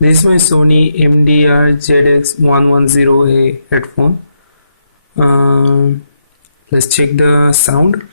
This is my Sony MDR zx110a headphone. Let's check the sound.